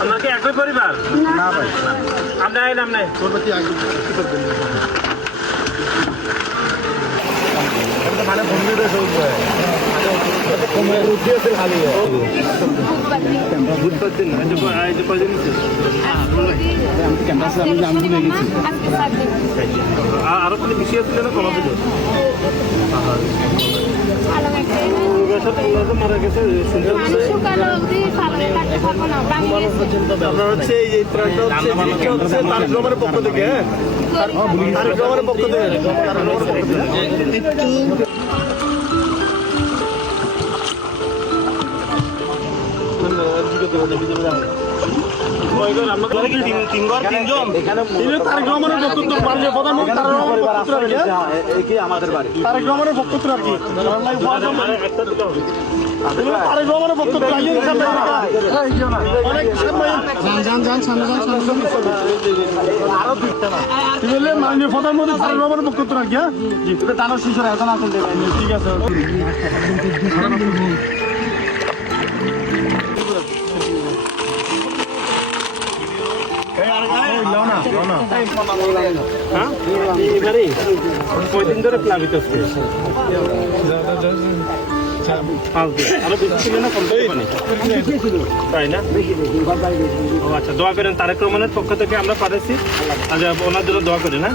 আপনাকে একই পরিবার না ভাই আপনি আইন আপনি মানে বন্ধুদের সব খালি আরো কোনো বিষয় ছিল না কমা দিল মারা গেছে আপনার হচ্ছে এই যে ত্রাণটা হচ্ছে তারেক রহমানের পক্ষ থেকে তারেক রহমানের পক্ষ থেকে আমাদের বাড়ি তারেক রহমানের বক্তব্য আর কি তারেক রহমানের বক্তব্য মাননীয় প্রধানমন্ত্রী তারেক রহমানের বক্তব্য আর কি টানার শিশুরা এখন আসেন ঠিক আছে কয়দিন ধরে প্লাবিত আরো বেশি ছিল না তাই না আচ্ছা দোয়া করেন তারেক রহমানের পক্ষ থেকে আমরা পাঠাচ্ছি আচ্ছা ওনার জন্য দোয়া করেন হ্যাঁ